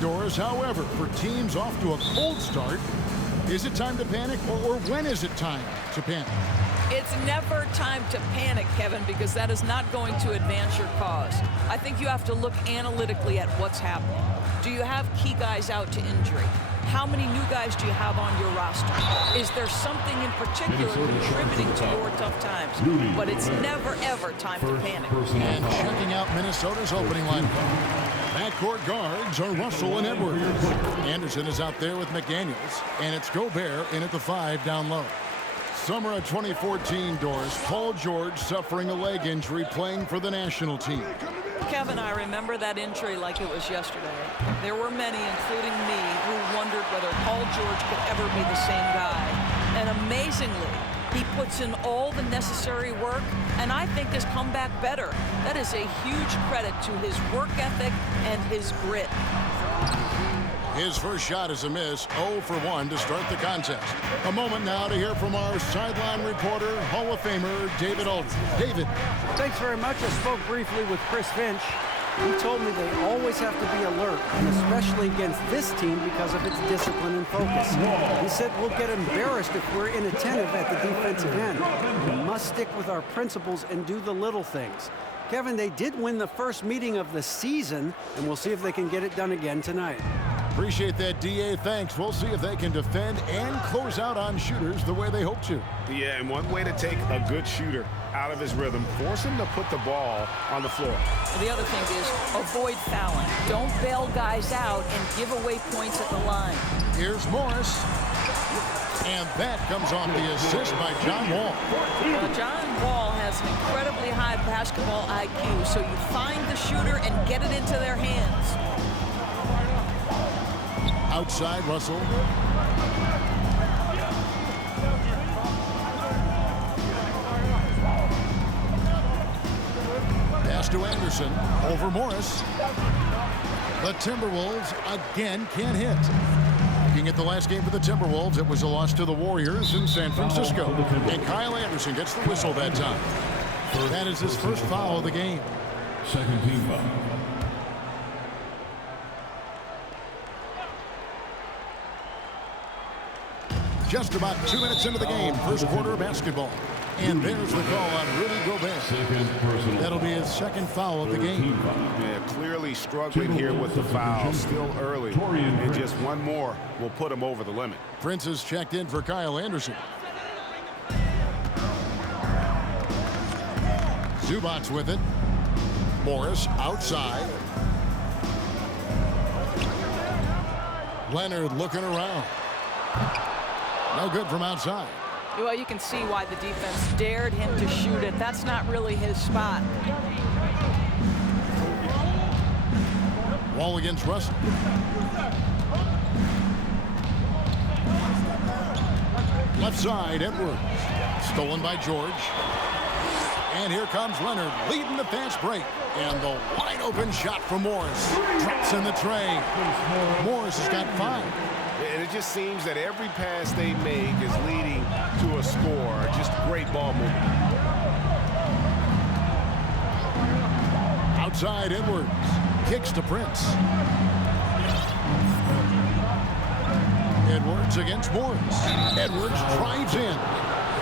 Doris. However, for teams off to a cold start, is it time to panic, or when is it time to panic? It's never time to panic, Kevin, because that is not going to advance your cause. I think you have to look analytically at what's happening. Do you have key guys out to injury? How many new guys do you have on your roster? Is there something in particular contributing to your tough times? But it's never, ever time to panic. And checking out Minnesota's opening lineup. Backcourt guards are Russell and Edwards. Anderson is out there with McDaniels, and it's Gobert in at the 5 down low. Summer of 2014, Doris. Paul George suffering a leg injury playing for the national team. Kevin, I remember that injury like it was yesterday. There were many, including me, who wondered whether Paul George could ever be the same guy. And amazingly, he puts in all the necessary work, and I think has come back better. That is a huge credit to his work ethic and his grit. His first shot is a miss, 0 for 1 to start the contest. A moment now to hear from our sideline reporter, Hall of Famer David Aldridge. David. Thanks very much. I spoke briefly with Chris Finch. He told me they always have to be alert, and especially against this team because of its discipline and focus. He said we'll get embarrassed if we're inattentive at the defensive end. We must stick with our principles and do the little things. Kevin, they did win the first meeting of the season, and we'll see if they can get it done again tonight. Appreciate that, D.A. Thanks. We'll see if they can defend and close out on shooters the way they hope to. Yeah, and one way to take a good shooter out of his rhythm, force him to put the ball on the floor. And the other thing is avoid fouling. Don't bail guys out and give away points at the line. Here's Morris. And that comes off the assist by John Wall. Well, John Wall has an incredibly high basketball IQ, so you find the shooter and get it into their hands. Outside, Russell. Pass to Anderson. Over Morris. The Timberwolves again can't hit. Looking at the last game for the Timberwolves, it was a loss to the Warriors in San Francisco. And Kyle Anderson gets the whistle that time. That is his first foul of the game. Second team foul. Just about 2 minutes into the game, first quarter of basketball. And there's the call on Rudy Gobert. That'll be his second foul of the game. Yeah, clearly struggling here with the foul. Still early. And just one more will put him over the limit. Prince is checked in for Kyle Anderson. Zubac's with it. Morris outside. Leonard looking around. No good from outside. Well, you can see why the defense dared him to shoot it. That's not really his spot. Wall against Russell. Left side, Edwards. Stolen by George. And here comes Leonard leading the fast break. And the wide open shot from Morris. Drops in the tray. Morris has got 5. And it just seems that every pass they make is leading to a score. Just great ball movement. Outside, Edwards. Kicks to Prince. Edwards against Morris. Edwards drives in.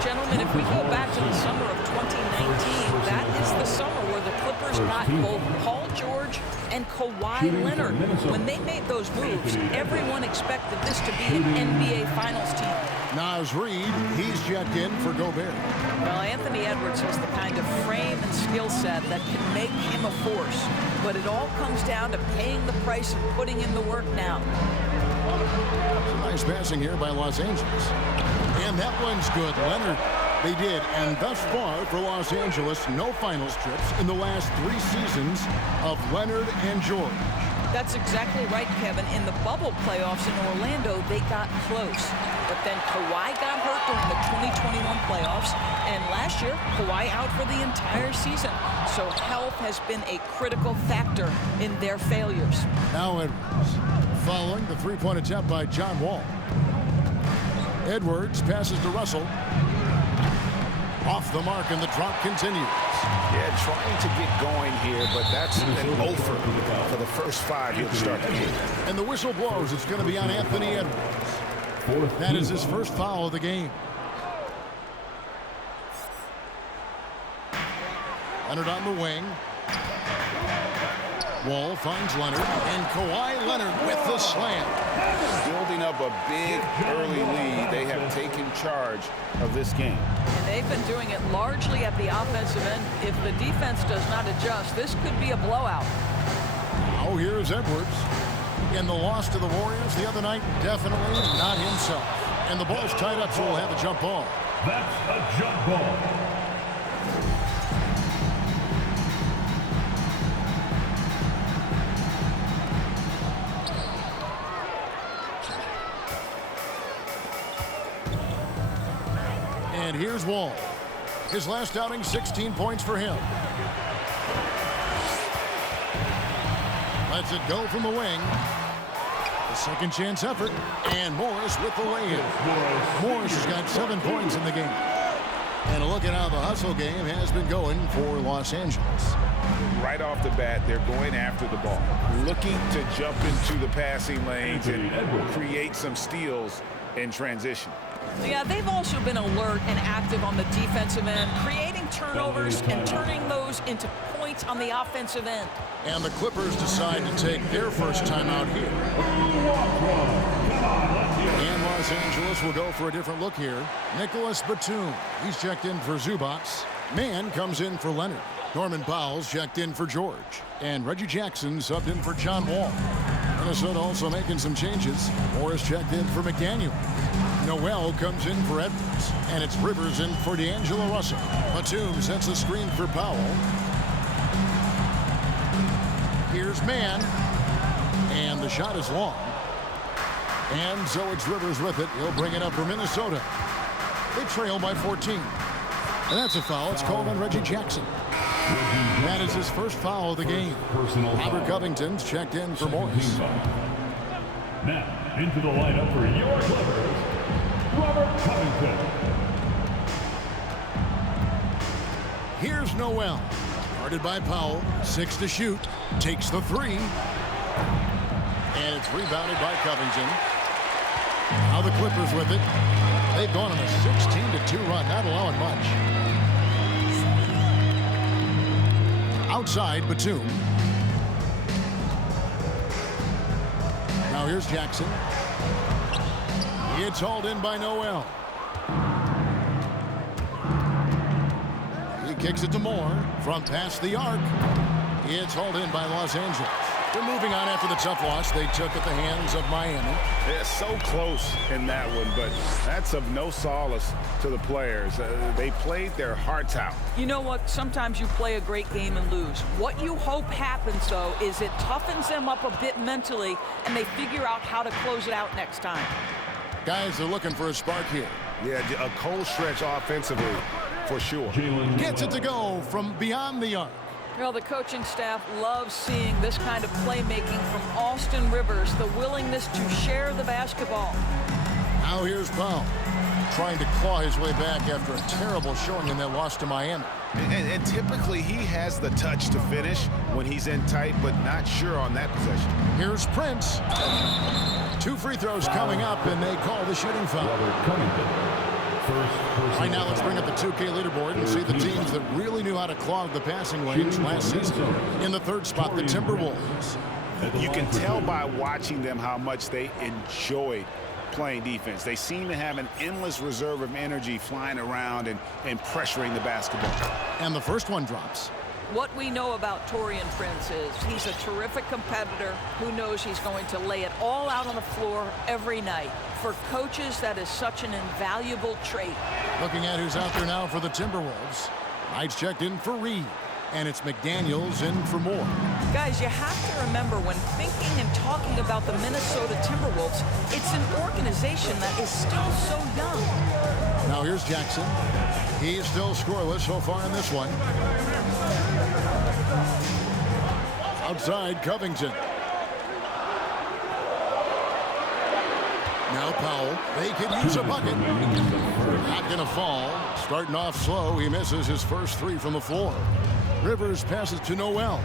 Gentlemen, if we go back to the summer of 2019, that is the summer where the Clippers got both Paul George and Kawhi Leonard. When they made those moves, everyone expected this to be an NBA Finals team. Naz Reid, he's checked in for Gobert. Well, Anthony Edwards has the kind of frame and skill set that can make him a force. But it all comes down to paying the price and putting in the work now. Nice passing here by Los Angeles. And that one's good. Leonard, they did. And thus far for Los Angeles, no finals trips in the last 3 seasons of Leonard and George. That's exactly right, Kevin. In the bubble playoffs in Orlando, they got close. But then Kawhi got hurt during the 2021 playoffs. And last year, Kawhi out for the entire season. So health has been a critical factor in their failures. Now Edwards, following the three-point attempt by John Wall. Edwards passes to Russell. Off the mark, and the drop continues. Yeah, trying to get going here, but that's an over for the first 5 he'll start the game. And the whistle blows. It's going to be on Anthony Edwards. That is his first foul of the game. Leonard on the wing. Wall finds Leonard, and Kawhi Leonard with the slam. Building up a big early lead, they have taken charge of this game. And they've been doing it largely at the offensive end. If the defense does not adjust, this could be a blowout. Oh, here's Edwards. In the loss to the Warriors the other night, definitely not himself. And the ball's tied up, so we'll have a jump ball. That's a jump ball. And here's Wall. His last outing, 16 points for him. Lets it go from the wing. A second chance effort. And Morris with the lay-in. Morris has got 7 points in the game. And a look at how the hustle game has been going for Los Angeles. Right off the bat, they're going after the ball, looking to jump into the passing lanes and create some steals in transition. Yeah, they've also been alert and active on the defensive end, creating turnovers and turning those into points on the offensive end. And the Clippers decide to take their first time out here. And Los Angeles will go for a different look here. Nicholas Batum, he's checked in for Zubac. Mann comes in for Leonard. Norman Powell's checked in for George. And Reggie Jackson subbed in for John Wall. Minnesota also making some changes. Morris checked in for McDaniel. Noel comes in for Edwards. And it's Rivers in for D'Angelo Russell. Batum sets a screen for Powell. Here's Mann. And the shot is long. And so it's Rivers with it. He'll bring it up for Minnesota. They trail by 14. And that's a foul. It's called on Reggie Jackson. That is his first foul of the game. Robert Covington's checked in for Morris. Now, into the lineup for your Clippers, Robert Covington. Here's Noel. Guarded by Powell. 6 to shoot. Takes the 3. And it's rebounded by Covington. Now the Clippers with it. They've gone on a 16-2 run, not allowing much. Outside, Batum. Now here's Jackson. It's hauled in by Noel. He kicks it to Moore from past the arc. It's hauled in by Los Angeles. They're moving on after the tough loss they took at the hands of Miami. They're so close in that one, but that's of no solace to the players. They played their hearts out. You know what? Sometimes you play a great game and lose. What you hope happens, though, is it toughens them up a bit mentally, and they figure out how to close it out next time. Guys are looking for a spark here. Yeah, a cold stretch offensively, for sure. Gets it to go from beyond the arc. Well, the coaching staff loves seeing this kind of playmaking from Austin Rivers, the willingness to share the basketball. Now here's Powell, trying to claw his way back after a terrible showing in that loss to Miami. And typically he has the touch to finish when he's in tight, but not sure on that possession. Here's Prince. 2 free throws coming up, and they call the shooting foul. Right now, let's bring up the 2K leaderboard and see the teams that really knew how to clog the passing lanes last season. In the 3rd spot, the Timberwolves. You can tell by watching them how much they enjoyed playing defense. They seem to have an endless reserve of energy flying around and pressuring the basketball. And the first one drops. What we know about Taurean Prince is he's a terrific competitor who knows he's going to lay it all out on the floor every night. For coaches, that is such an invaluable trait. Looking at who's out there now for the Timberwolves. Knight's checked in for Reed. And it's McDaniels in for Moore. Guys, you have to remember when thinking and talking about the Minnesota Timberwolves, it's an organization that is still so young. Now here's Jackson. He is still scoreless so far in this one. Outside, Covington. Now Powell, they could use a bucket. Not going to fall. Starting off slow, he misses his first three from the floor. Rivers passes to Noel.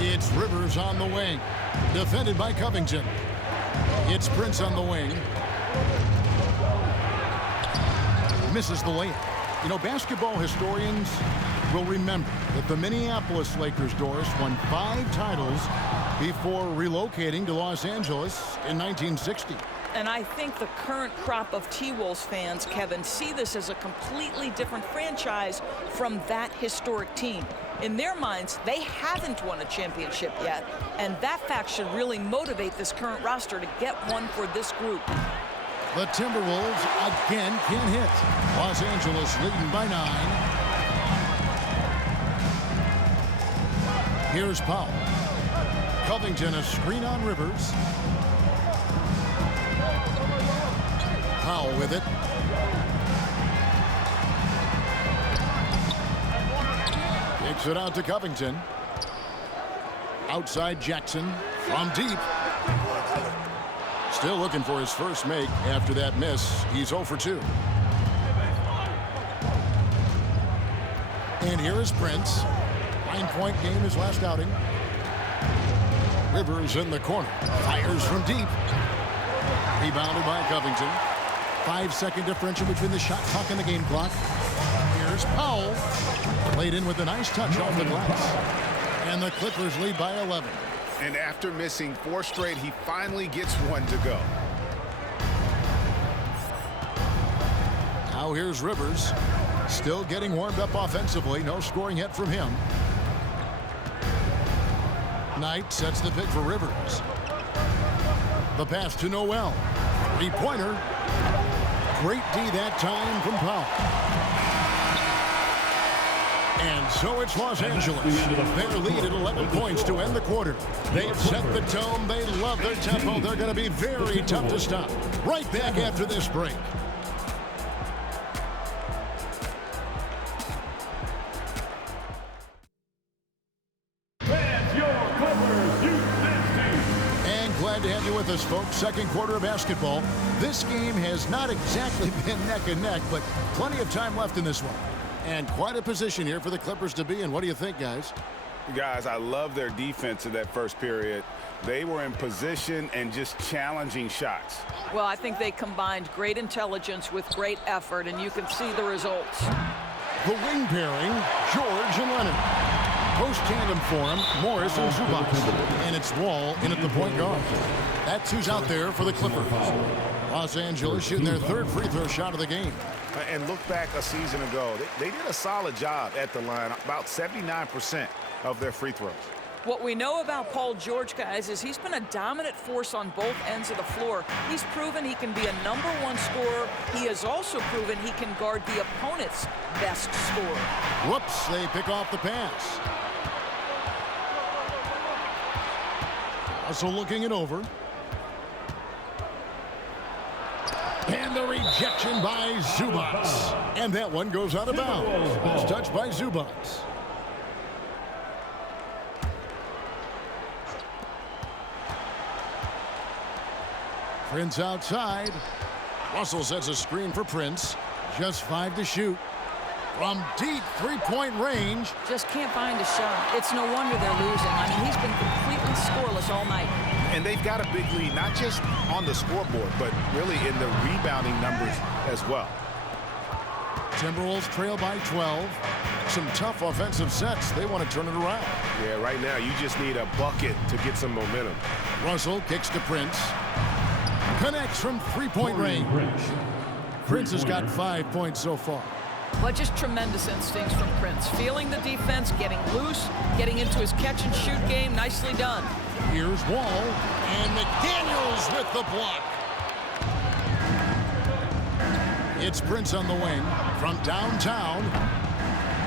It's Rivers on the wing. Defended by Covington. It's Prince on the wing. Misses the layup. You know, basketball historians will remember that the Minneapolis Lakers, Doris, won 5 titles before relocating to Los Angeles in 1960. And I think the current crop of T-Wolves fans, Kevin, see this as a completely different franchise from that historic team. In their minds, they haven't won a championship yet, and that fact should really motivate this current roster to get one for this group. The Timberwolves again can't hit. Los Angeles leading by 9. Here's Powell. Covington, a screen on Rivers. Powell with it. Kicks it out to Covington. Outside Jackson from deep. Still looking for his first make after that miss. He's 0 for 2. And here is Prince. 9-point game his last outing. Rivers in the corner. Fires from deep. Rebounded by Covington. 5-second differential between the shot clock and the game clock. Here's Powell. Played in with a nice touch off the glass. And the Clippers lead by 11. And after missing 4 straight, he finally gets one to go. Now here's Rivers. Still getting warmed up offensively. No scoring yet from him. Knight sets the pick for Rivers. The pass to Noel. 3-pointer. Great D that time from Powell. And so it's Los Angeles. Their lead at 11 points to end the quarter. They've set the tone. They love their tempo. They're going to be very tough to stop. Right back after this break. Glad to have you with us, folks. Second quarter of basketball. This game has not exactly been neck and neck, but plenty of time left in this one. And quite a position here for the Clippers to be in. What do you think, guys? Guys, I love their defense in that first period. They were in position and just challenging shots. Well, I think they combined great intelligence with great effort, and you can see the results. The wing pairing, George and Leonard. Post tandem for him, Morris and Zubac. And it's Wall in at the point guard. That's who's out there for the Clippers. Los Angeles shooting their 3rd free throw shot of the game. And look back a season ago. They did a solid job at the line, about 79% of their free throws. What we know about Paul George, guys, is he's been a dominant force on both ends of the floor. He's proven he can be a #1 scorer. He has also proven he can guard the opponent's best scorer. Whoops, they pick off the pass. Also looking it over. And the rejection by Zubac. And that one goes out of bounds. It's touched by Zubac. Prince outside. Russell sets a screen for Prince. Just 5 to shoot. From deep 3-point range. Just can't find a shot. It's no wonder they're losing. I mean, he's been completely scoreless all night. And they've got a big lead, not just on the scoreboard, but really in the rebounding numbers as well. Timberwolves trail by 12. Some tough offensive sets. They want to turn it around. Yeah, right now you just need a bucket to get some momentum. Russell kicks to Prince. Connects from 3-point range. Prince has got 5 points so far. But just tremendous instincts from Prince. Feeling the defense, getting loose, getting into his catch-and-shoot game. Nicely done. Here's Wall. And McDaniels with the block. It's Prince on the wing from downtown.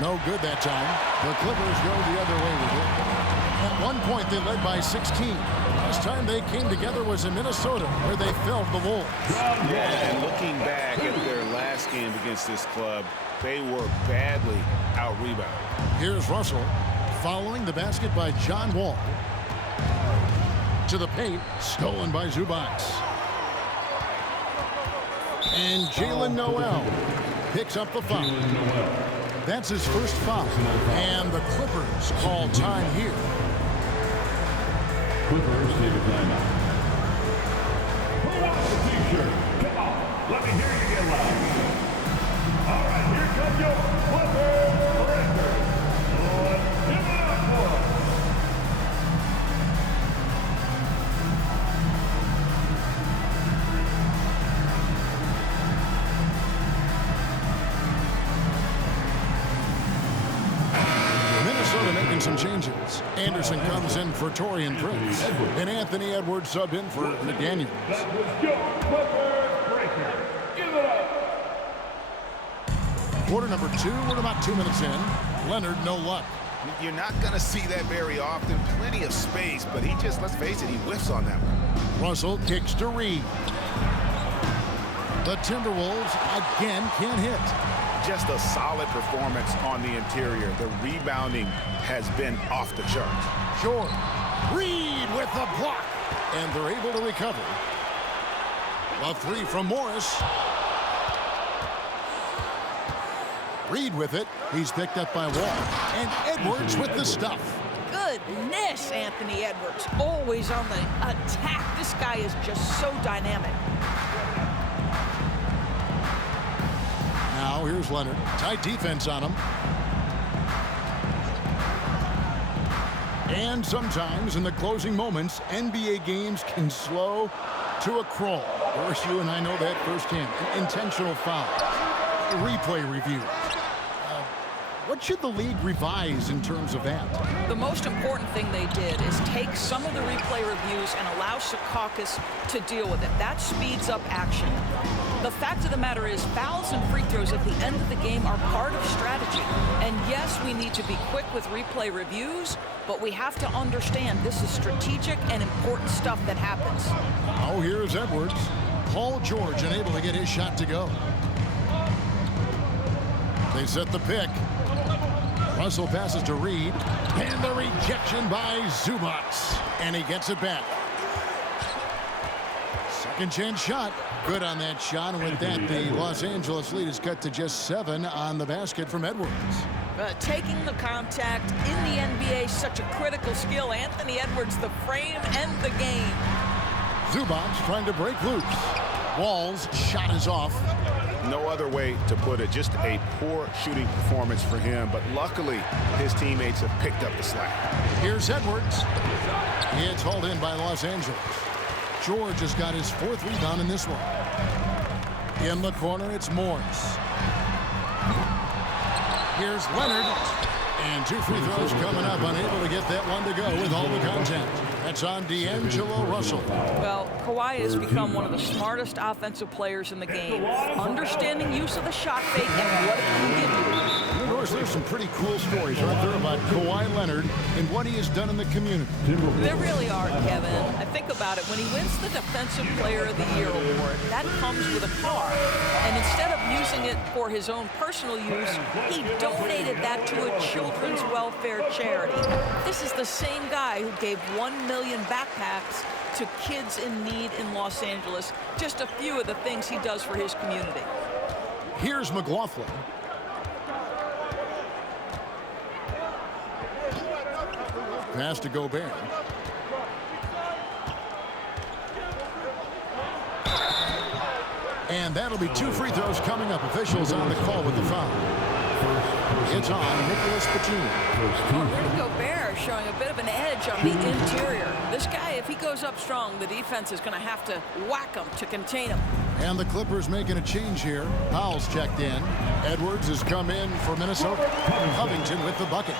No good that time. The Clippers go the other way with it. At one point, they led by 16. Last time they came together was in Minnesota, where they felled the Wolves. Yeah, and looking back at their last game against this club, they were badly out-rebounded. Here's Russell following the basket by John Wall. to the paint. Stolen by Zubac. And Jalen Noel picks up the foul. That's his first foul. And the Clippers call time here. Clippers take a timeout. Who wants the t-shirt? Come on, let me hear you get loud. All right, here comes your Clippers record. Let's give it up for them. Minnesota making some changes. Anderson comes in for Taurean Prince. And Anthony Edwards subbed in for McDaniels. That was your Clippers breaker. Give it up. Quarter number 2, we're about 2 minutes in. Leonard, no luck. You're not going to see that very often. Plenty of space, but he just, let's face it, he whiffs on that one. Russell kicks to Reed. The Timberwolves again can't hit. Just a solid performance on the interior. The rebounding has been off the charts. George. Reed with the block. And they're able to recover. A 3 from Morris. Reed with it. He's picked up by Wall. And Edwards with the stuff. Goodness, Anthony Edwards. Always on the attack. This guy is just so dynamic. Now here's Leonard. Tight defense on him. And sometimes in the closing moments, NBA games can slow to a crawl. Of course, you and I know that firsthand. Intentional foul. Replay review. What should the league revise in terms of that? The most important thing they did is take some of the replay reviews and allow Secaucus to deal with it. That speeds up action. The fact of the matter is fouls and free throws at the end of the game are part of strategy. And yes, we need to be quick with replay reviews, but we have to understand this is strategic and important stuff that happens. Oh, here's Edwards. Paul George unable to get his shot to go. They set the pick. Russell passes to Reed. And the rejection by Zubac. And he gets it back. Second chance shot. Good on that shot. And with that, the Los Angeles lead is cut to just 7 on the basket from Edwards. Taking the contact in the NBA, such a critical skill. Anthony Edwards, the frame and the game. Zubac trying to break loose. Wall's shot is off. No other way to put it. Just a poor shooting performance for him. But luckily, his teammates have picked up the slack. Here's Edwards. It's hauled in by Los Angeles. George has got his 4th rebound in this one. In the corner, it's Morris. Here's Leonard. And 2 free throws coming up. Unable to get that one to go with all the contact. That's on D'Angelo Russell. Well, Kawhi has become one of the smartest offensive players in the game. Understanding use of the shot fake and what it can give you. Of course, there's some pretty cool stories right there about Kawhi Leonard and what he has done in the community. There really are, Kevin. I think about it. When he wins the Defensive Player of the Year award, that comes with a car. And instead of using it for his own personal use, he donated that to a children's welfare charity. This is the same guy who gave 1 million backpacks to kids in need in Los Angeles. Just a few of the things he does for his community. Here's McLaughlin. Pass to Gobert. And that'll be 2 free throws coming up. Officials on the call with the foul. It's on Nicholas Batum. Rudy Gobert showing a bit of an edge on the interior. This guy, if he goes up strong, the defense is going to have to whack him to contain him. And the Clippers making a change here. Powell's checked in. Edwards has come in for Minnesota. Covington with the bucket.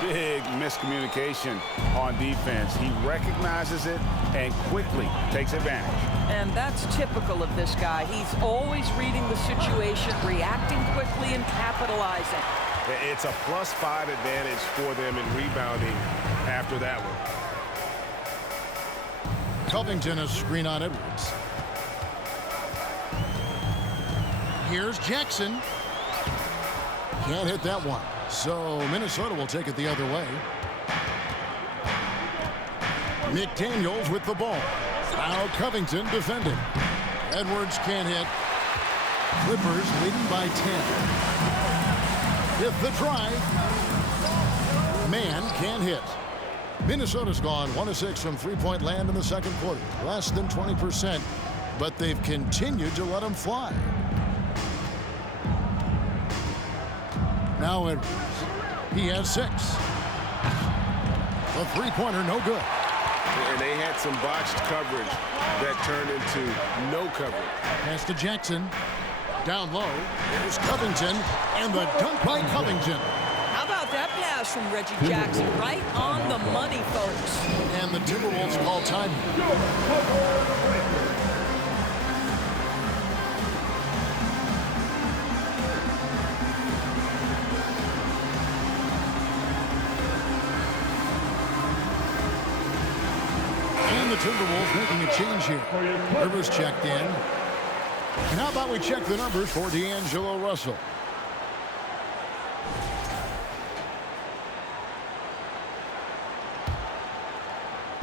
Big miscommunication on defense. He recognizes it and quickly takes advantage. And that's typical of this guy. He's always reading the situation, reacting quickly, and capitalizing. It's a +5 advantage for them in rebounding after that one. Covington a screen on Edwards. Here's Jackson. Can't hit that one. So Minnesota will take it the other way. McDaniels with the ball. Now Covington defending. Edwards can't hit. Clippers leading by 10. If the drive. Man can't hit. Minnesota's gone 1-6 from three-point land in the second quarter. Less than 20%, but they've continued to let them fly. Now Edwards. He has 6. The three-pointer no good. And they had some botched coverage that turned into no coverage. Pass to Jackson. Down low. Here's Covington. And the dunk by Covington. How about that pass from Reggie Jackson? Right on the money, folks. And the Timberwolves call time. And the Timberwolves making a change here. Rivers checked in. And how about we check the numbers for D'Angelo Russell?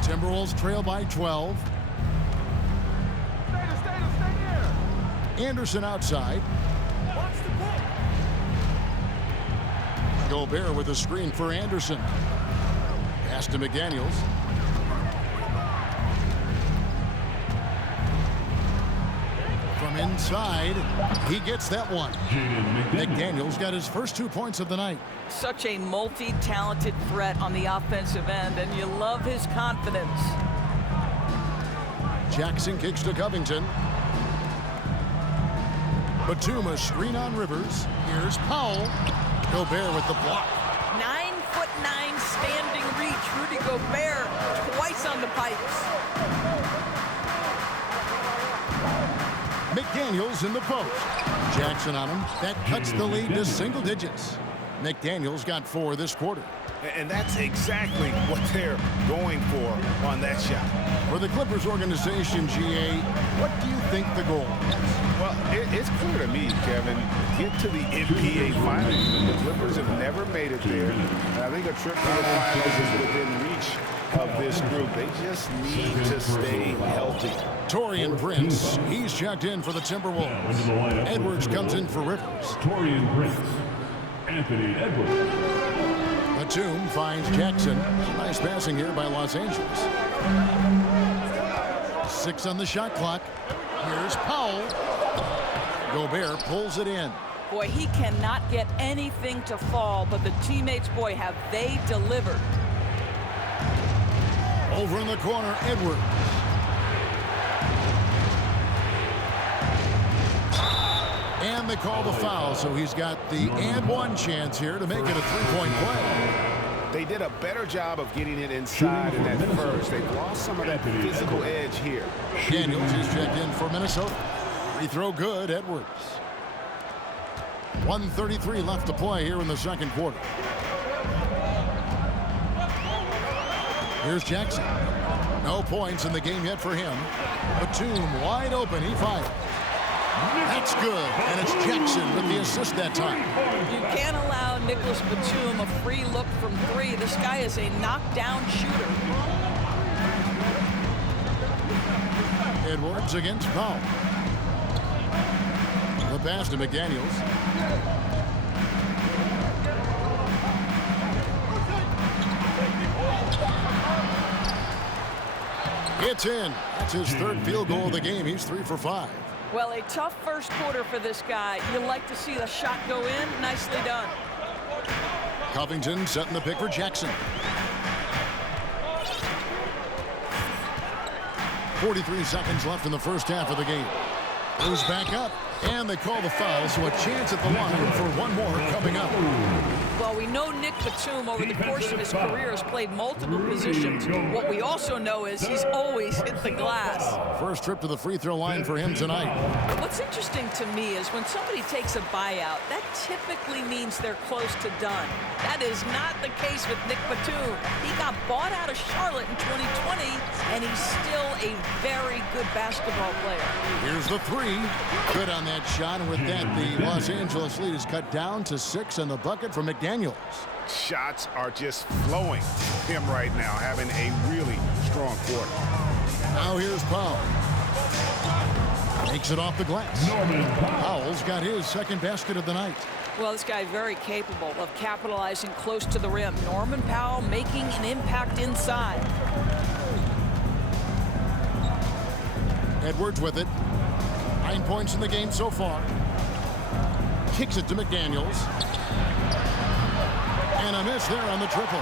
Timberwolves trail by 12. Anderson outside. Gobert with a screen for Anderson. Pass to McDaniels. From inside, he gets that one. McDaniels got his first 2 points of the night. Such a multi-talented threat on the offensive end, and you love his confidence. Jackson kicks to Covington. Batum a screen on Rivers. Here's Powell. Gobert with the block. 9'9" standing reach. Rudy Gobert twice on the pipes. McDaniels in the post. Jackson on him. That cuts the lead to single digits. McDaniels got 4 this quarter. And that's exactly what they're going for on that shot. For the Clippers organization, GA, what do you think the goal is? Well, it's clear to me, Kevin, get to the NBA Finals. The Clippers have never made it there. And I think a trip to the Finals is within reach of this group. They just need to stay healthy. Taurean Prince, he's checked in for the Timberwolves. Edwards comes in for Rivers. Taurean Prince. Anthony Edwards. Batum finds Jackson. Nice passing here by Los Angeles. 6 on the shot clock. Here's Powell. Gobert pulls it in. Boy, he cannot get anything to fall, but the teammates, boy, have they delivered. Over in the corner, Edwards. And they call the foul, so he's got the and one chance here to make it a three-point play. They did a better job of getting it inside in that first. They've lost some of that physical edge here. Daniels is checked in for Minnesota. Free throw good, Edwards. 1:33 left to play here in the second quarter. Here's Jackson. No points in the game yet for him. Batum wide open. He fires. That's good. And it's Jackson with the assist that time. You can't allow Nicholas Batum a free look from 3. This guy is a knockdown shooter. Edwards against Powell. The pass to McDaniels. It's in. That's his 3rd field goal of the game. He's 3 for 5. Well, a tough first quarter for this guy. You like to see the shot go in. Nicely done. Covington setting the pick for Jackson. 43 seconds left in the first half of the game. Goes back up, and they call the foul, so a chance at the line for one more coming up. Well, we know Nick Batum over the course of his career has played multiple positions. What we also know is he's always hit the glass. First trip to the free throw line for him tonight. What's interesting to me is when somebody takes a buyout, that typically means they're close to done. That is not the case with Nick Batum. He got bought out of Charlotte in 2020, and he's still a very good basketball player. Here's the 3. Good on that shot, and with that, the Los Angeles lead is cut down to 6, and the bucket from McDaniels. Shots are just flowing him right now, having a really strong before. Now here's Powell. Takes it off the glass. Norman Powell. Powell's got his second basket of the night. Well, this guy very capable of capitalizing close to the rim. Norman Powell making an impact inside. Edwards with it. 9 points in the game so far. Kicks it to McDaniels. And a miss there on the triple.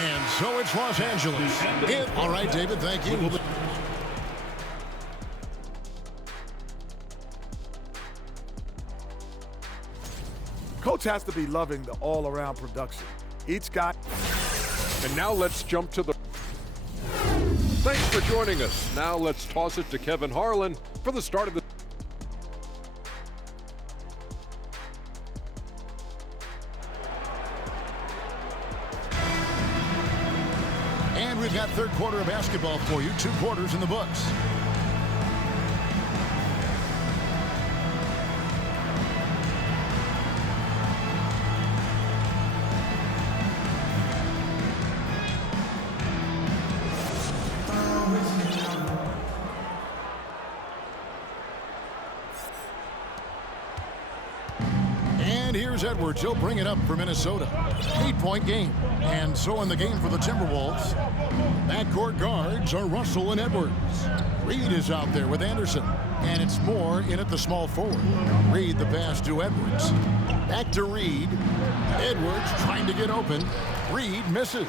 And so it's Los Angeles. All right, David, thank you. Coach has to be loving the all-around production. Each guy. And now let's jump to the... Thanks for joining us. Now let's toss it to Kevin Harlan for the start of the... And we've got third quarter of basketball for you. 2 quarters in the books. And here's Edwards. He'll bring it up for Minnesota. 8-point game. And so in the game for the Timberwolves, backcourt guards are Russell and Edwards. Reed is out there with Anderson. And it's Moore in at the small forward. Reed the pass to Edwards. Back to Reed. Edwards trying to get open. Reed misses.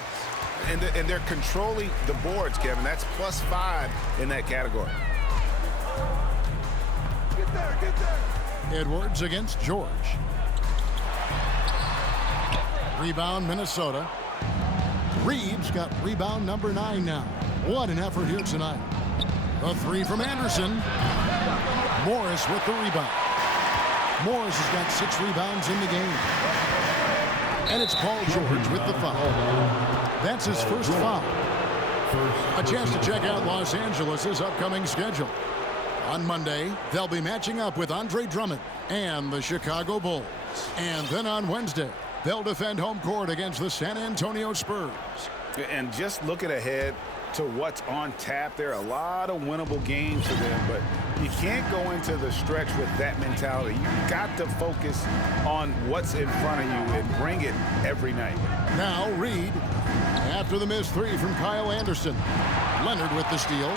And they're controlling the boards, Kevin. That's +5 in that category. Get there. Edwards against George. Rebound, Minnesota. Reed's got rebound number 9 now. What an effort here tonight. A 3 from Anderson. Morris with the rebound. Morris has got 6 rebounds in the game. And it's Paul George with the foul. That's his first foul. A chance to check out Los Angeles' upcoming schedule. On Monday, they'll be matching up with Andre Drummond and the Chicago Bulls. And then on Wednesday, they'll defend home court against the San Antonio Spurs. And just looking ahead to what's on tap, there are a lot of winnable games for them, but you can't go into the stretch with that mentality. You've got to focus on what's in front of you and bring it every night. Now Reed, after the missed 3 from Kyle Anderson. Leonard with the steal.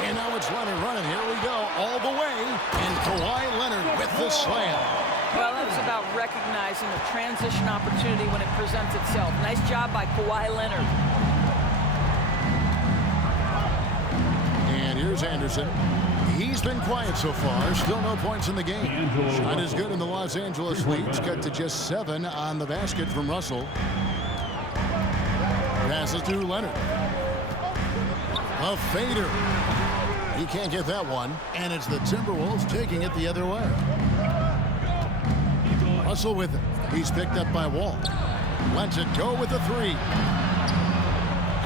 And now it's Leonard running. Here we go, all the way. And Kawhi Leonard with the slam. Well, that's about recognizing a transition opportunity when it presents itself. Nice job by Kawhi Leonard. And here's Anderson. He's been quiet so far. Still no points in the game. Shot is good in the Los Angeles leads. Cut to just 7 on the basket from Russell. Passes to Leonard. A fader. He can't get that one. And it's the Timberwolves taking it the other way. Russell with it. He's picked up by Wall. Lets it go with the 3.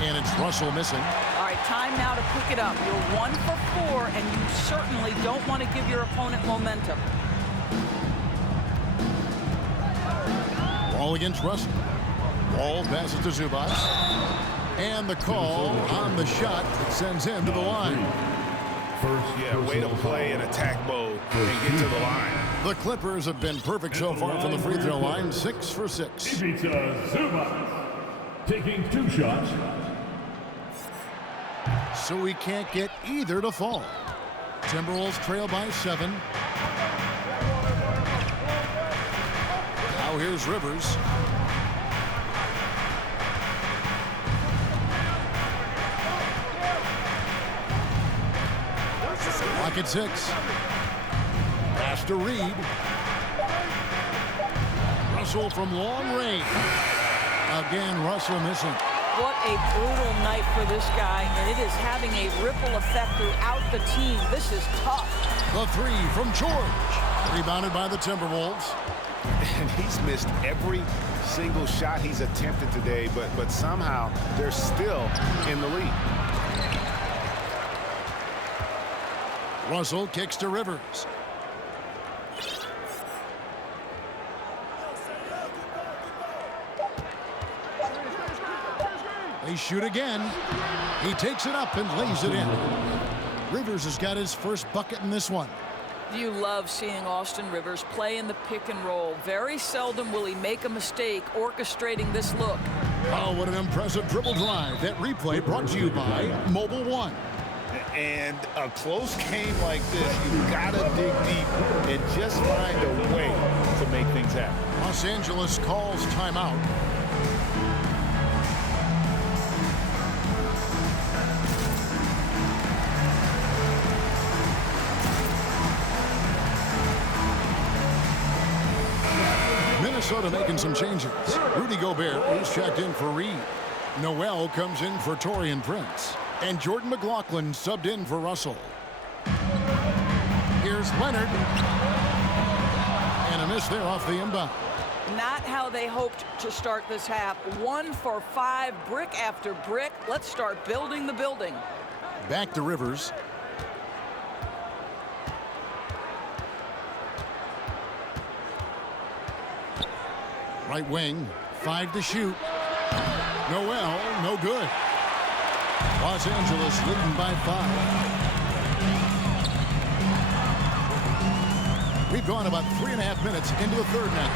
And it's Russell missing. All right, time now to pick it up. You're 1 for 4, and you certainly don't want to give your opponent momentum. Wall against Russell. Wall passes to Zubac. And the call on the shot that sends him to the line. Way to play in attack mode and get to the line. The Clippers have been perfect so far from the free throw line, 6 for 6. Ivica Zubac taking 2 shots. So we can't get either to fall. Timberwolves trail by 7. Now here's Rivers. Clock at 6. Pass to Reed. Russell from long range. Again, Russell missing. What a brutal night for this guy, and it is having a ripple effect throughout the team. This is tough. The 3 from George. Rebounded by the Timberwolves. And he's missed every single shot he's attempted today, but somehow they're still in the lead. Russell kicks to Rivers. They shoot again. He takes it up and lays it in. Rivers has got his first bucket in this one. You love seeing Austin Rivers play in the pick and roll. Very seldom will he make a mistake orchestrating this look. Oh, what an impressive dribble drive. That replay brought to you by Mobile One. And a close game like this, you gotta dig deep and just find a way to make things happen. Los Angeles calls timeout. Minnesota making some changes. Rudy Gobert is checked in for Reed. Noel comes in for Taurean Prince. And Jordan McLaughlin subbed in for Russell. Here's Leonard. And a miss there off the inbound. Not how they hoped to start this half. 1 for 5, brick after brick. Let's start building the building. Back to Rivers. Right wing, 5 to shoot. Noel, no good. Los Angeles leading by 5. We've gone about 3.5 minutes into the third now.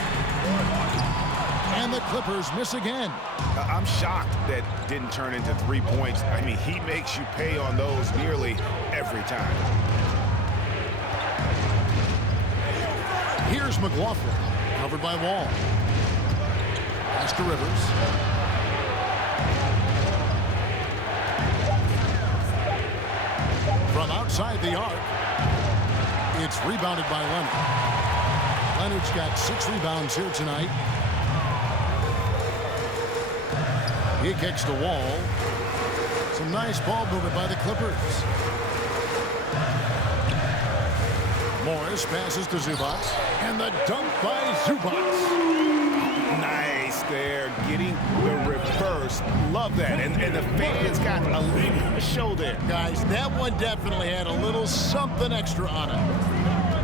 And the Clippers miss again. I'm shocked that didn't turn into 3 points. I mean, he makes you pay on those nearly every time. Here's McLaughlin, covered by Wall. Pass to Rivers. From outside the arc, it's rebounded by Leonard. Leonard's got 6 rebounds here tonight. He kicks the Wall. Some nice ball movement by the Clippers. Morris passes to Zubac. And the dunk by Zubac. Nice there, getting the reverse. Love that. And the fans got a little show there. Guys, that one definitely had a little something extra on it.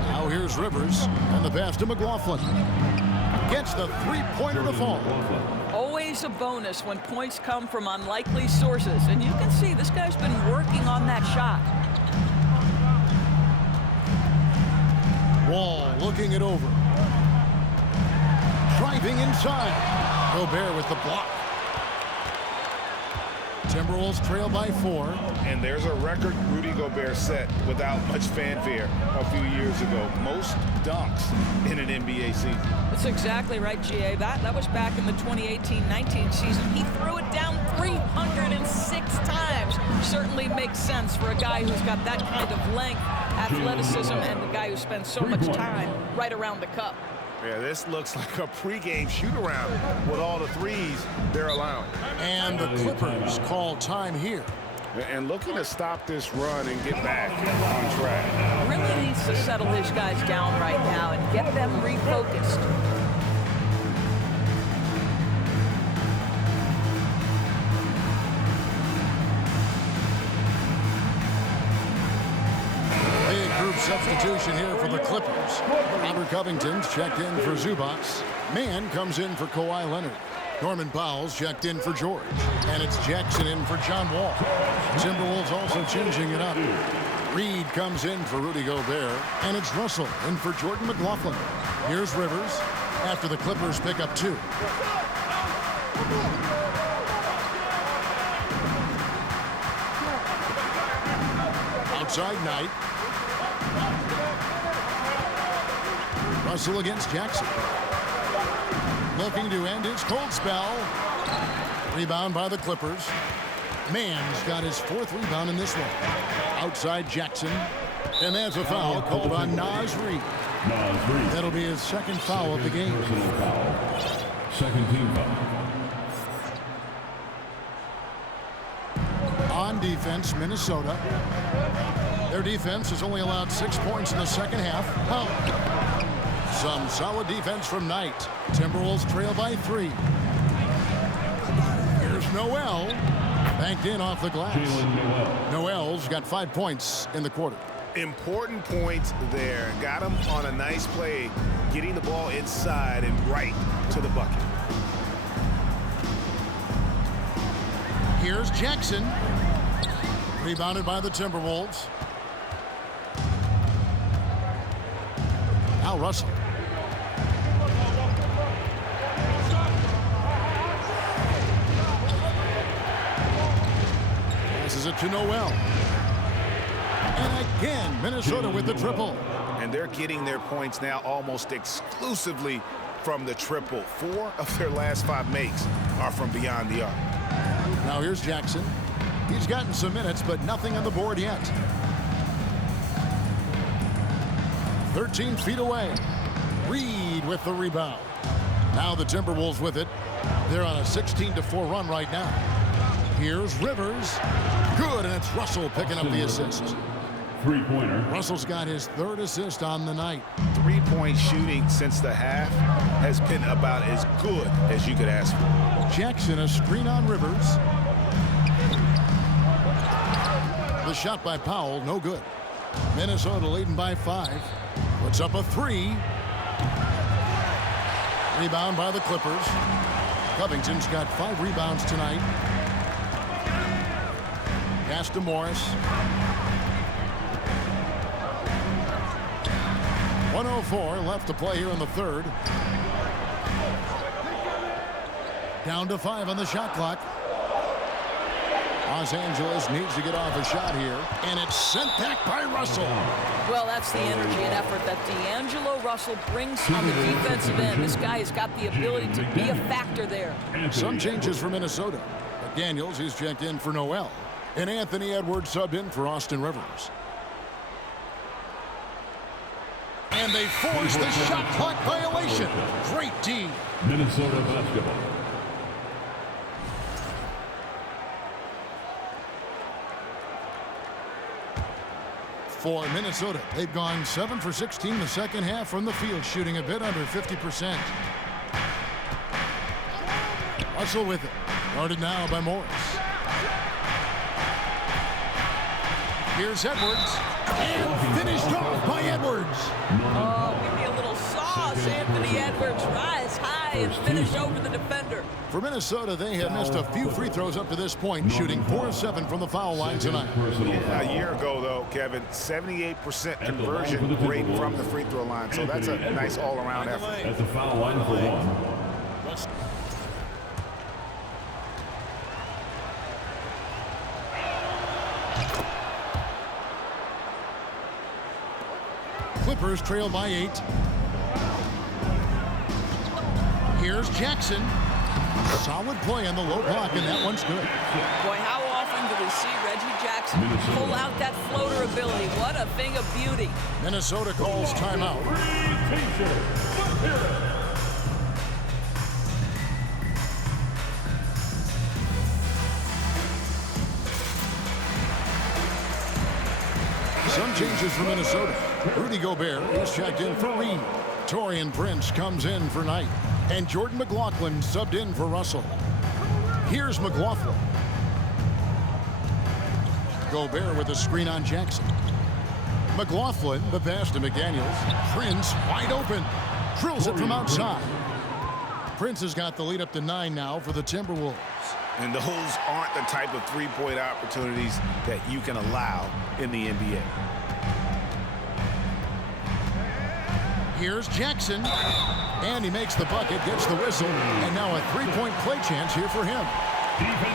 Now here's Rivers and the pass to McLaughlin. Gets the three-pointer to fall. Always a bonus when points come from unlikely sources. And you can see this guy's been working on that shot. Wall looking it over. Driving inside. Gobert with the block. Timberwolves trail by 4. And there's a record Rudy Gobert set without much fanfare a few years ago. Most dunks in an NBA season. That's exactly right, GA. That was back in the 2018-19 season. He threw it down 306 times. Certainly makes sense for a guy who's got that kind of length, athleticism, and a guy who spends so much time right around the cup. Yeah, this looks like a pregame shoot-around with all the threes they're allowing. And the Clippers call time here. And looking to stop this run and get back on track. Really needs to settle his guys down right now and get them refocused. Substitution here for the Clippers. Robert Covington's checked in for Zubac. Mann comes in for Kawhi Leonard. Norman Powell's checked in for George. And it's Jackson in for John Wall. Timberwolves also changing it up. Reed comes in for Rudy Gobert. And it's Russell in for Jordan McLaughlin. Here's Rivers after the Clippers pick up 2. Outside Knight. Russell against Jackson. Looking to end his cold spell. Rebound by the Clippers. Mann's got his 4th rebound in this one. Outside Jackson. And there's a foul called on Naz Reid. That'll be his 2nd foul of the game. Second team foul. On defense, Minnesota. Their defense has only allowed 6 points in the second half. Oh. Some solid defense from Knight. Timberwolves trail by 3. Here's Noel. Banked in off the glass. Noel's got 5 points in the quarter. Important points there. Got him on a nice play, getting the ball inside and right to the bucket. Here's Jackson. Rebounded by the Timberwolves. Now Russell. Passes it to Noel. And again, Minnesota with the triple. And they're getting their points now almost exclusively from the triple. 4 of their last 5 makes are from beyond the arc. Now here's Jackson. He's gotten some minutes, but nothing on the board yet. 13 feet away. Reed with the rebound. Now the Timberwolves with it. They're on a 16-4 run right now. Here's Rivers. Good, and it's Russell picking up the assist. Three-pointer. Russell's got his 3rd assist on the night. 3-point shooting since the half has been about as good as you could ask for. Jackson, a screen on Rivers. The shot by Powell, no good. Minnesota leading by 5. Puts up a 3. Rebound by the Clippers. Covington's got 5 rebounds tonight. Pass to Morris. 1:04 left to play here in the 3rd. Down to 5 on the shot clock. Los Angeles needs to get off a shot here, and it's sent back by Russell. Well, that's the energy and effort that D'Angelo Russell brings on the defensive end. This guy has got the ability to be a factor there. Some changes for Minnesota. McDaniels, he's checked in for Noel. And Anthony Edwards subbed in for Austin Rivers. And they force the shot clock violation. Great D. Minnesota basketball. For Minnesota, they've gone 7 for 16 the second half from the field, shooting a bit under 50%. Russell with it. Guarded now by Morris. Here's Edwards. And finished off by Edwards. Oh, give me a little sauce. Anthony Edwards rise high and finish over the defender. For Minnesota, they have missed a few free throws up to this point, shooting 4 of 7 from the foul line tonight. Yeah, a year ago, though, Kevin, 78% conversion rate from the free throw line. So that's a nice all-around effort. At the foul line for 1. Clippers trail by 8. Here's Jackson. Solid play on the low block, and that one's good. Boy, how often do we see Reggie Jackson pull out that floater ability? What a thing of beauty. Minnesota calls timeout. Some changes for Minnesota. Rudy Gobert is checked in for Reed. Taurean Prince comes in for Knight. And Jordan McLaughlin subbed in for Russell. Here's McLaughlin. Gobert with a screen on Jackson. McLaughlin, the pass to McDaniels. Prince wide open. Drills it from outside. Prince has got the lead up to 9 now for the Timberwolves. And those aren't the type of three-point opportunities that you can allow in the NBA. Here's Jackson. And he makes the bucket, gets the whistle, and now a 3-point play chance here for him.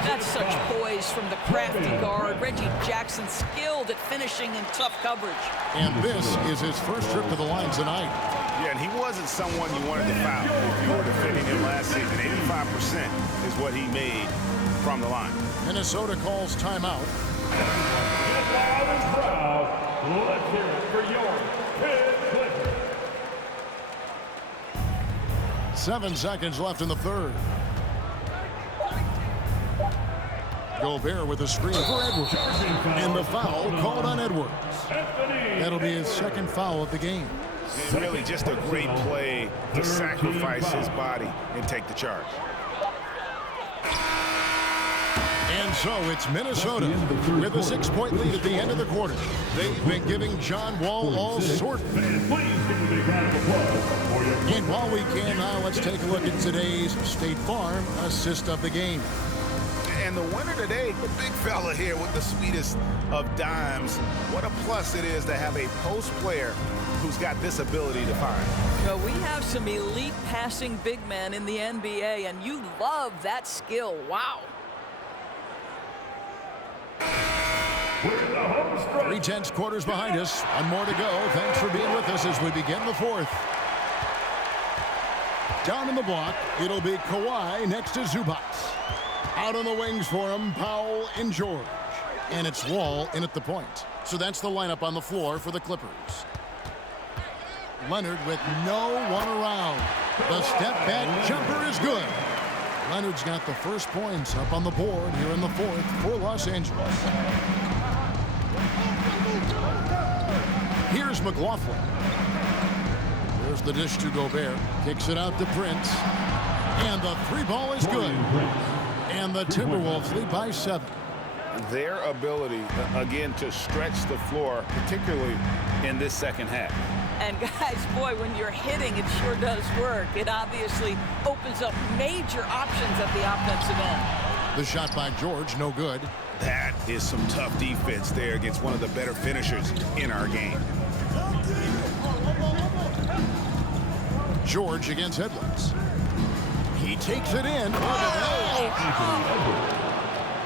That's such poise from the crafty guard. Reggie Jackson skilled at finishing in tough coverage. And this is his first trip to the line tonight. Yeah, and he wasn't someone you wanted to foul. If you were defending him last season, 85% is what he made from the line. Minnesota calls timeout. Get loud and proud. Let's hear it for your Pitt Clippers. 7 seconds left in the 3rd. Gobert with a screen for Edwards. And the foul called on Edwards. That'll be his 2nd foul of the game. And really just a great play to sacrifice his body and take the charge. And so it's Minnesota with a 6-point lead at the end of the quarter. They've been giving John Wall all sorts. And please give a big round of applause for your... And while we can now, let's take a look at today's State Farm assist of the game. And the winner today, the big fella here with the sweetest of dimes. What a plus it is to have a post player who's got this ability to find. Well, we have some elite passing big men in the NBA, and you love that skill. Wow. 3/10 quarters behind us. One more to go. Thanks for being with us as we begin the fourth. Down in the block, it'll be Kawhi next to Zubac. Out on the wings for him, Powell and George. And it's Wall in at the point. So that's the lineup on the floor for the Clippers. Leonard with no one around. The step-back jumper is good. Leonard's got the first points up on the board here in the fourth for Los Angeles. Here's McLaughlin. There's the dish to Gobert. Kicks it out to Prince. And the three ball is good. And the Timberwolves lead by 7. Their ability, again, to stretch the floor, particularly in this second half. And guys, boy, when you're hitting, it sure does work. It obviously opens up major options at the offensive end. The shot by George, no good. That is some tough defense there against one of the better finishers in our game. George against Edwards. He takes it in.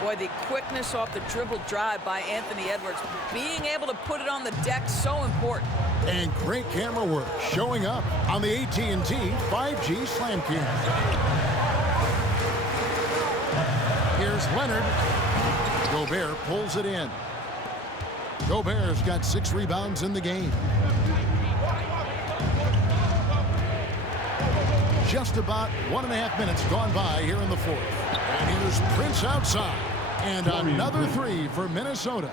Boy, the quickness off the dribble drive by Anthony Edwards. Being able to put it on the deck, so important. And great camera work showing up on the AT&T 5G Slam Cam. Here's Leonard. Gobert pulls it in. Gobert's got 6 rebounds in the game. Just about 1.5 minutes gone by here in the fourth. And here's Prince outside. And another 3 for Minnesota.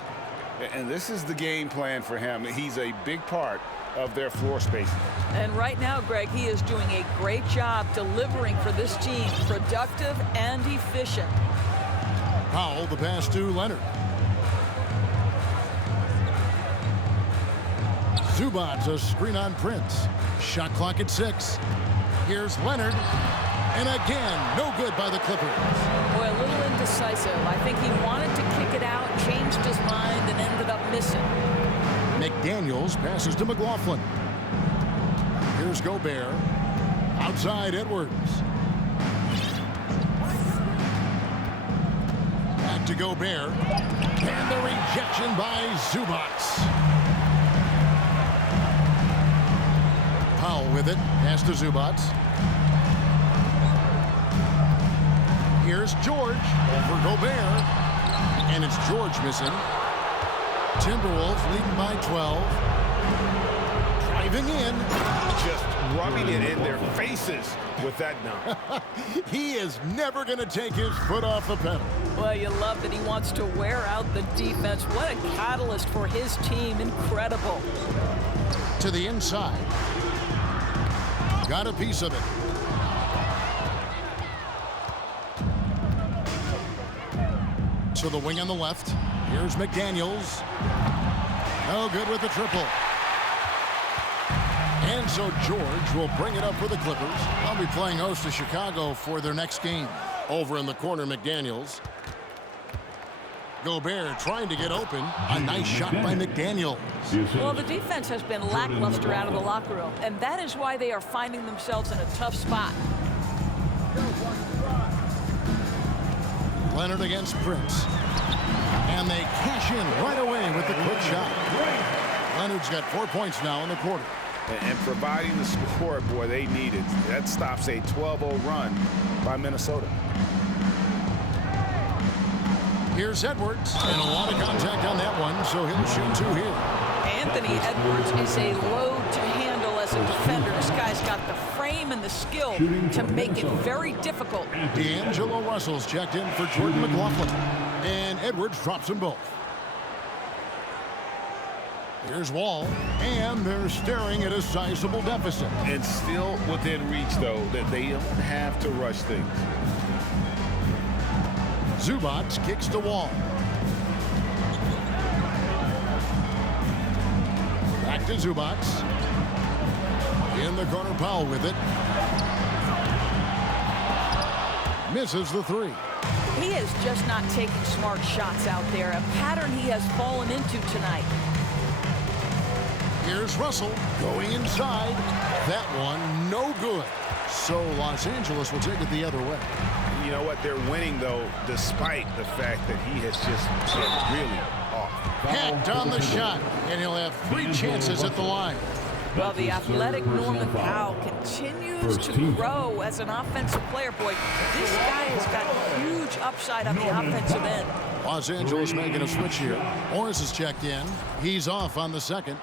And this is the game plan for him. He's a big part of their floor spacing. And right now, Greg, he is doing a great job delivering for this team. Productive and efficient. Powell, the pass to Leonard. Zubac, a screen on Prince. Shot clock at 6. Here's Leonard. And again, no good by the Clippers. Boy, a little indecisive. I think he wanted to kick it out, changed his mind, and ended up missing. McDaniels passes to McLaughlin. Here's Gobert. Outside Edwards. Back to Gobert. And the rejection by Zubac. Powell with it. Pass to Zubac. Here's George over Gobert. And it's George missing. Timberwolves leading by 12. Driving in. Just rubbing it in their faces with that dunk. He is never going to take his foot off the pedal. Well, you love that he wants to wear out the defense. What a catalyst for his team. Incredible. To the inside. Got a piece of it. To the wing on the left. Here's McDaniels. No good with the triple. And so George will bring it up for the Clippers. They'll be playing host to Chicago for their next game. Over in the corner, McDaniels. Gobert trying to get open. A nice shot by McDaniels. Well, the defense has been lackluster out of the locker room, and that is why they are finding themselves in a tough spot. Leonard against Prince. And they cash in right away with the quick shot. Leonard's got 4 points now in the quarter. And providing the support, boy, they needed. That stops a 12-0 run by Minnesota. Here's Edwards. And a lot of contact on that one, so he'll shoot 2 here. Anthony Edwards is a load to handle as a defender. This guy's got the frame and the skill to make it very difficult. D'Angelo Russell's checked in for Jordan McLaughlin. And Edwards drops them both. Here's Wall. And they're staring at a sizable deficit. And still within reach, though, that they don't have to rush things. Zubac kicks to Wall. Back to Zubac. In the corner, Powell with it. Misses the 3. He is just not taking smart shots out there, a pattern he has fallen into tonight. Here's Russell going inside. That one, no good. So Los Angeles will take it the other way. You know what? They're winning, though, despite the fact that he has just been really off. Hacked on the shot, and he'll have 3 chances at the line. Well, the athletic Norman Powell continues to grow as an offensive player. Boy, this guy has got huge upside on the offensive end. Los Angeles making a switch here. Morris is checked in. He's off on the second.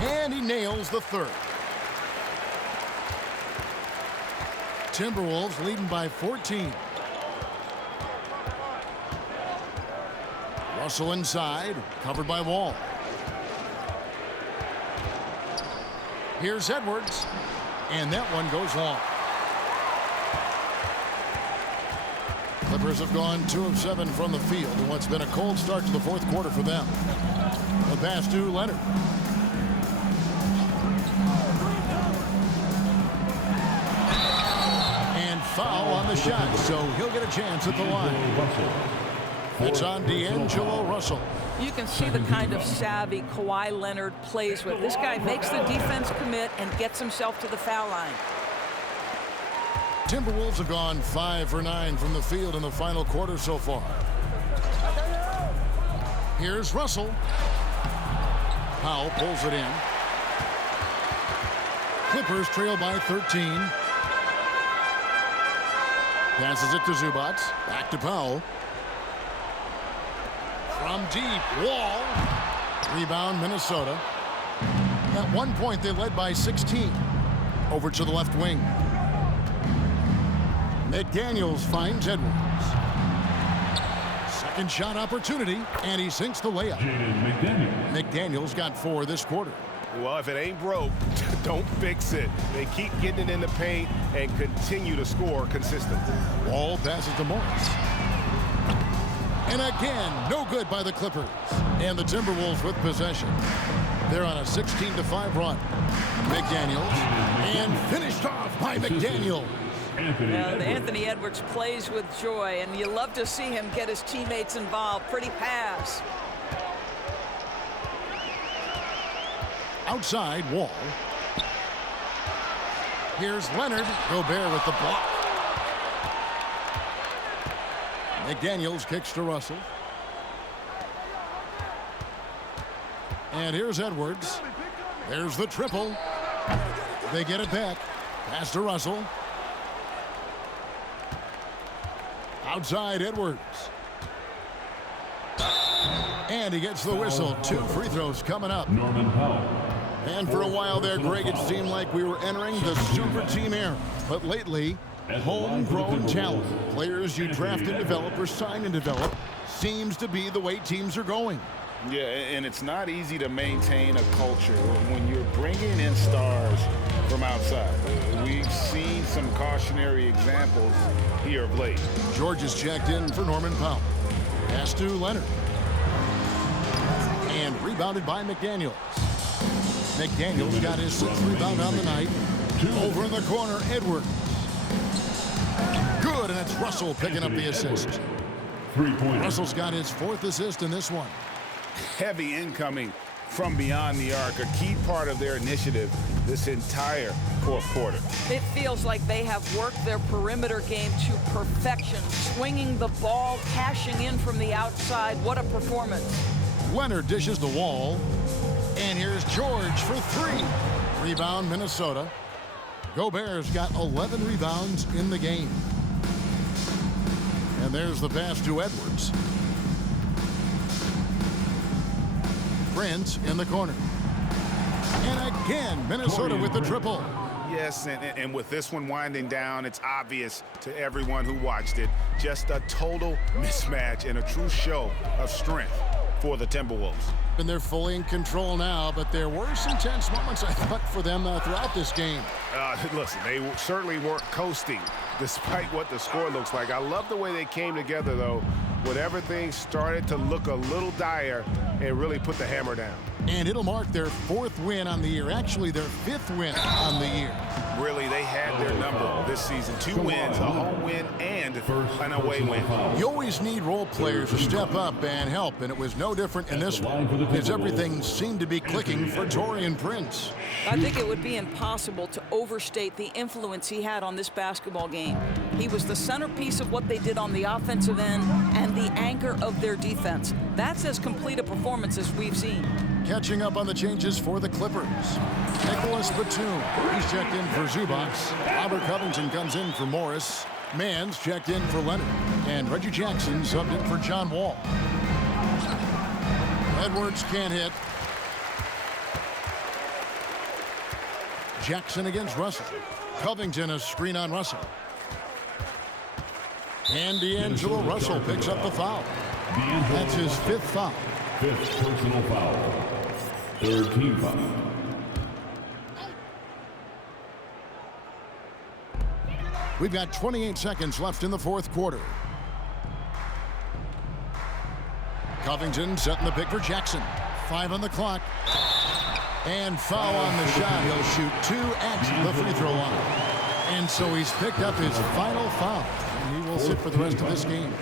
And he nails the third. Timberwolves leading by 14. Russell inside, covered by Wall. Here's Edwards, and that one goes long. Clippers have gone 2 of 7 from the field in what's been a cold start to the fourth quarter for them. The pass to Leonard. And foul on the shot, so he'll get a chance at the line. It's on D'Angelo Russell. You can see the kind of savvy Kawhi Leonard plays with. This guy makes the defense commit and gets himself to the foul line. Timberwolves have gone 5 for 9 from the field in the final quarter so far. Here's Russell. Powell pulls it in. Clippers trail by 13. Passes it to Zubac. Back to Powell. From deep, Wall. Rebound, Minnesota. At one point, they led by 16. Over to the left wing. McDaniels finds Edwards. Second shot opportunity, and he sinks the layup. McDaniels got 4 this quarter. Well, if it ain't broke, don't fix it. They keep getting it in the paint and continue to score consistently. Wall passes to Morris. And again, no good by the Clippers. And the Timberwolves with possession. They're on a 16-5 run. McDaniels. And finished off by McDaniels. Anthony Edwards plays with joy, and you love to see him get his teammates involved. Pretty pass. Outside, Wall. Here's Leonard. Gobert with the block. McDaniels kicks to Russell. And here's Edwards. There's the triple. They get it back. Pass to Russell. Outside, Edwards. And he gets the whistle. 2 free throws coming up. Norman Powell. And for a while there, Greg, it seemed like we were entering the super team era. But lately, homegrown talent, players you draft and develop or sign and develop, seems to be the way teams are going. Yeah, and it's not easy to maintain a culture when you're bringing in stars from outside. We've seen some cautionary examples here of late. George is checked in for Norman Powell. Pass to Leonard. And rebounded by McDaniels. McDaniels got his 6th rebound on the night. Over in the corner, Edwards. Good, and it's Russell picking up the assist. Russell's got his 4th assist in this one. Heavy incoming from beyond the arc, a key part of their initiative this entire fourth quarter. It feels like they have worked their perimeter game to perfection, swinging the ball, cashing in from the outside. What a performance. Leonard dishes the Wall. And here's George for 3. Rebound, Minnesota. Gobert's got 11 rebounds in the game. And there's the pass to Edwards. Prince in the corner. And again, Minnesota with the triple. Yes, and with this one winding down, it's obvious to everyone who watched it. Just a total mismatch and a true show of strength for the Timberwolves. And they're fully in control now, but there were some tense moments, I thought, for them throughout this game. Listen, they certainly weren't coasting despite what the score looks like. I love the way they came together, though, when everything started to look a little dire and really put the hammer down. And it'll mark their 4th win on the year, actually their 5th win on the year. Really, they had their number this season. 2 wins, a home win, and an away win. You always need role players to step up and help, and it was no different in this one, as everything seemed to be clicking for Taurean Prince. I think it would be impossible to overstate the influence he had on this basketball game. He was the centerpiece of what they did on the offensive end and the anchor of their defense. That's as complete a performance as we've seen. Catching up on the changes for the Clippers. Nicholas Batum, he's checked in for Zubac. Robert Covington comes in for Morris. Mans checked in for Leonard. And Reggie Jackson subbed in for John Wall. Edwards can't hit. Jackson against Russell. Covington a screen on Russell. And D'Angelo Russell picks up the foul. That's his 5th foul. 5th personal foul. 3rd team foul. We've got 28 seconds left in the 4th quarter. Covington setting the pick for Jackson. 5 on the clock. And foul on the shot. He'll shoot 2 at the free throw line. And so he's picked up his final foul. And he will sit for the rest of this game.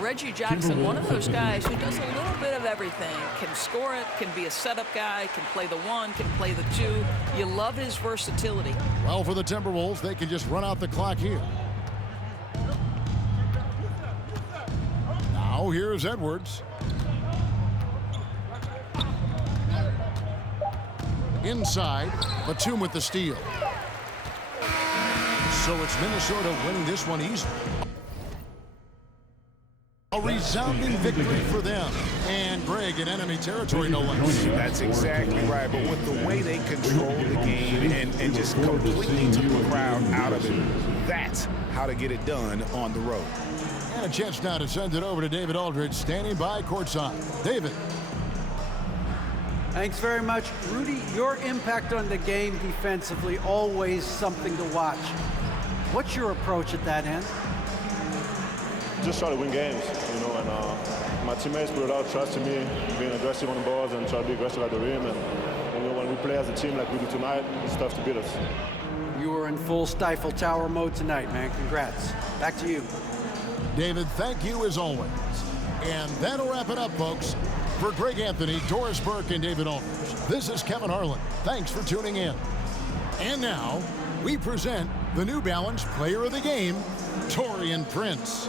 Reggie Jackson, one of those guys who does a little bit of everything. Can score it, can be a setup guy, can play the 1, can play the 2. You love his versatility. Well, for the Timberwolves, they can just run out the clock here. Now here's Edwards. Inside, Batum with the steal. So it's Minnesota winning this one easily. A resounding victory for them. And Greg in enemy territory, no less. That's exactly right. But with the way they controlled the game and just completely took the crowd out of it, that's how to get it done on the road. And a chance now to send it over to David Aldridge, standing by courtside. David. Thanks very much. Rudy, your impact on the game defensively, always something to watch. What's your approach at that end? Just try to win games, you know, and my teammates put a lot of trust in me, being aggressive on the balls and try to be aggressive at the rim. And you know, when we play as a team like we do tonight, it's tough to beat us. You were in full Stifle Tower mode tonight, man. Congrats. Back to you. David, thank you as always. And that'll wrap it up, folks. For Greg Anthony, Doris Burke, and David Aldridge, this is Kevin Harlan. Thanks for tuning in. And now, we present the New Balance Player of the Game, Taurean Prince.